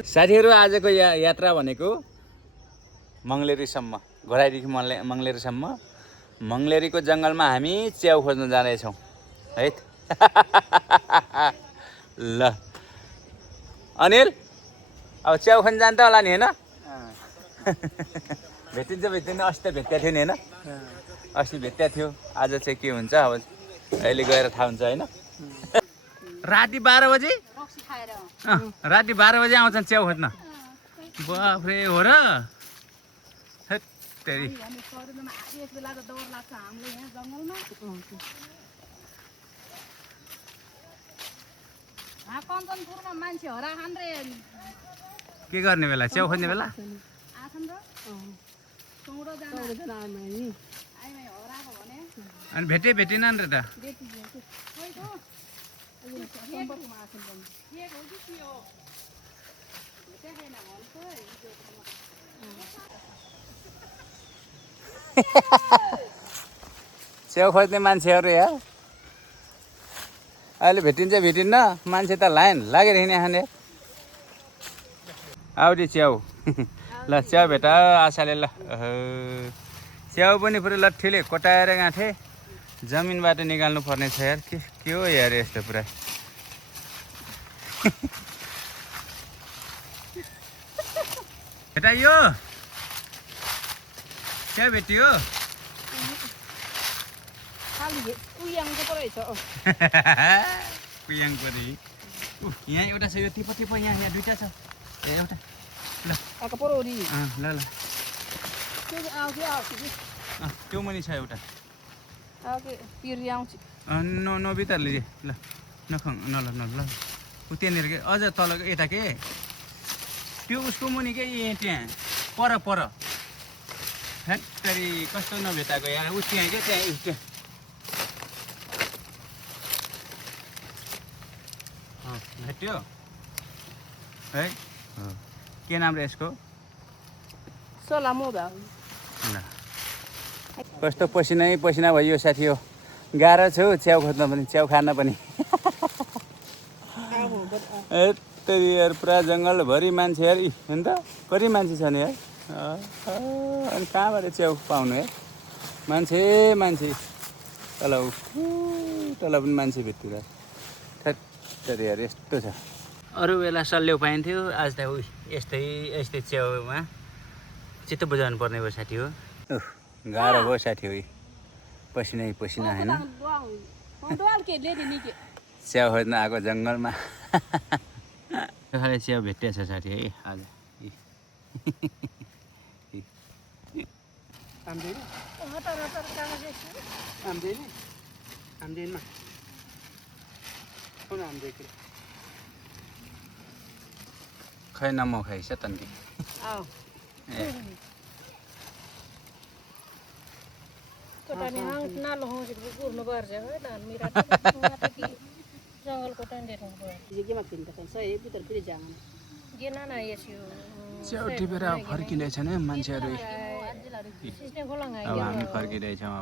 साथीहरु आजको यात्रा भनेको मंगलेरीसम्म घोराइदेखि मंगलेरीसम्म मंगलेरीको जंगलमा हामी च्याउ खोज्न जानेछौं है ल अनिल अब च्याउ खोज्न जान्छ होला नि हैन भेटिन्छ अस्ति भेट्या थियो नि हैन अस्ति भेट्या थियो आज चाहिँ के हुन्छ अब अहिले गएर थाहा हुन्छ हैन राति 12 बजे राति 12 बजे आउँछन् च्याउ खोज्न बाफ्रे हो र तेरी के गर्ने बेला च्याउ खोज्ने बेला अनि भेटेन नि त च्याउ खोज्ने मान्छेहरु यार अहिले भेटिन्न मान्छे त लाइन लागेर हिँड्ने आउदी च्याउ ल च्याउ भेटा आशाले ल च्याउ पनि पुरै लट्ठीले कोटाएर गाँथे जमिनबाट निकाल्नु पर्ने छ यार के हो यार यस्तो पुरा भेटाइयो च्याउ भेटियो कुयाङ परे यहाँ एउटा छ यो टिप यहाँ दुईटा छ एउटा ल ल ल त्यो मुनि छ एउटा नभित्रले ल नखङ नल उ त्यहाँनिर के अझ तल यता के त्यो उसको मुनि के त्यहाँ पर फ्याक्टरी कस्तो नभेटाएको यार उ त्यहाँ के त्यहाँ भेट्यो है के नाम रे यसको कस्तो पसिना भयो साथी हो गाह्रो छ च्याउ खोज्न पनि च्याउ खान पनि यार पुरा जङ्गलभरि मान्छे यार हेर्नु त कति मान्छे छ नि यार अनि कहाँबाट च्याउ पाउनु यार मान्छे तल पनि मान्छे भेट्तिर थेत्तेरी यार यस्तो छ अरू बेला सल्लेउ पाइन्थ्यो आज त यस्तै च्याउमा चित्त बुझाउनु पर्ने भयो साथी हो गाह्रो भयो साथी हो पसिना हैन च्याउ खोज्न आएको जङ्गलमा खाले च्याउ भेटेछ साथी है आज खै नमो खाइछ तन्की च्याउ टिपेर फर्किँदैछ नि मान्छेहरू अब हामी फर्किँदैछौँ